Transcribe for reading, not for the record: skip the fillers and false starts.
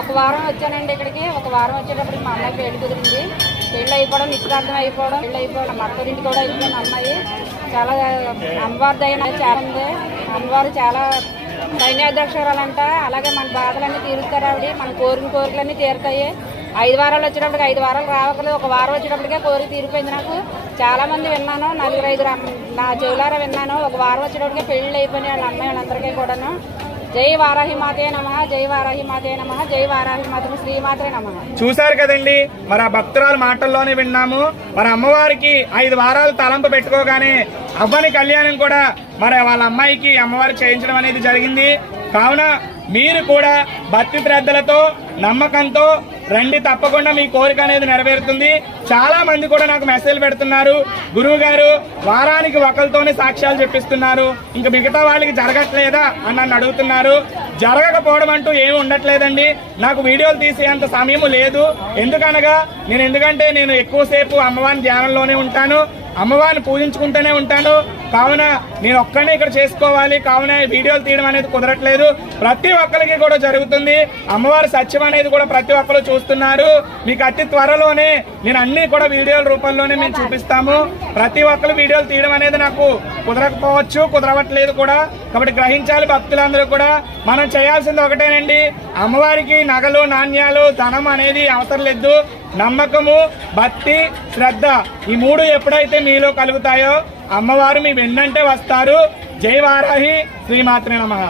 ఒక వారం వచ్చానండి ఇక్కడికి. ఒక వారం వచ్చేటప్పటికి మా అమ్మాయి పెళ్లి కుదిరింది. పెళ్లి అయిపోవడం, నిశ్చితార్థం అయిపోవడం, పెళ్లి అయిపోవడం, మా అత్తరింటి కూడా అయిపోయింది. అమ్మాయి చాలా అమ్మవారి దయ చాలా ఉంది. అమ్మవారు చాలా సైన్యాధ్యక్షురాలంట. అలాగే మన బాధలన్నీ తీరుస్తారు ఆవిడ. మన కోరికలన్నీ తీరుతాయి. 5 వారాలు వచ్చేటప్పటికి 5 వారాలు రావట్లేదు. ఒక వారం వచ్చేటప్పటికే కోరిక తీరిపోయింది. నాకు చాలా మంది విన్నాను, 4-5 నా చెవులారా విన్నాను. ఒక వారం వచ్చేటప్పటికే పెళ్లి అయిపోయినాయి వాళ్ళ అమ్మాయి వాళ్ళందరికీ కూడాను. జై వారాహి మాతే నమః, జై వారాహి మాతే నమః, జై వారాహి మాతే శ్రీమాత్రే నమః. చూశారు కదండి, మరి ఆ భక్తురాల మాటల్లోనే విన్నాము. మరి అమ్మవారికి 5 వారాలు తలంపు పెట్టుకోగానే అవ్వని కళ్యాణం కూడా మరి వాళ్ళ అమ్మాయికి అమ్మవారు చేయించడం అనేది జరిగింది. కావున మీరు కూడా భక్తి శ్రద్ధలతో నమ్మకంతో రండి, తప్పకుండా మీ కోరిక అనేది నెరవేరుతుంది. చాలా మంది కూడా నాకు మెసేజ్ పెడుతున్నారు, గురువు గారు వారానికి ఒకరితోనే సాక్ష్యాలు చెప్పిస్తున్నారు, ఇంకా మిగతా వాళ్ళకి జరగట్లేదా అని నన్ను అడుగుతున్నారు. జరగకపోవడం అంటూ ఏమి ఉండట్లేదండి. నాకు వీడియోలు తీసేంత సమయం లేదు. ఎందుకంటే నేను ఎక్కువసేపు అమ్మవారి ధ్యానంలోనే ఉంటాను, అమ్మవారిని పూజించుకుంటూనే ఉంటాను. కావున నేను ఒక్కనే ఇక్కడ చేసుకోవాలి, కావున వీడియోలు తీయడం అనేది కుదరట్లేదు. ప్రతి ఒక్కరికి కూడా జరుగుతుంది. అమ్మవారి సత్యం అనేది కూడా ప్రతి ఒక్కరు చూస్తున్నారు. మీకు అతి త్వరలోనే నేను అన్ని కూడా వీడియోల రూపంలోనే మేము చూపిస్తాము. ప్రతి ఒక్కరు వీడియోలు తీయడం అనేది నాకు కుదరకపోవచ్చు, కుదరవట్లేదు కూడా. కాబట్టి గ్రహించాలి భక్తులందరూ కూడా. మనం చేయాల్సింది ఒకటేనండి, అమ్మవారికి నగలు, నాణ్యాలు, ధనం అనేది అవసరం లేదు. నమ్మకము, భక్తి, శ్రద్ధ, ఈ 3 ఎప్పుడైతే మీలో కలుగుతాయో అమ్మవారు మీ వెన్నంటే వస్తారు. జై వారాహి, శ్రీమాత్రే నమః.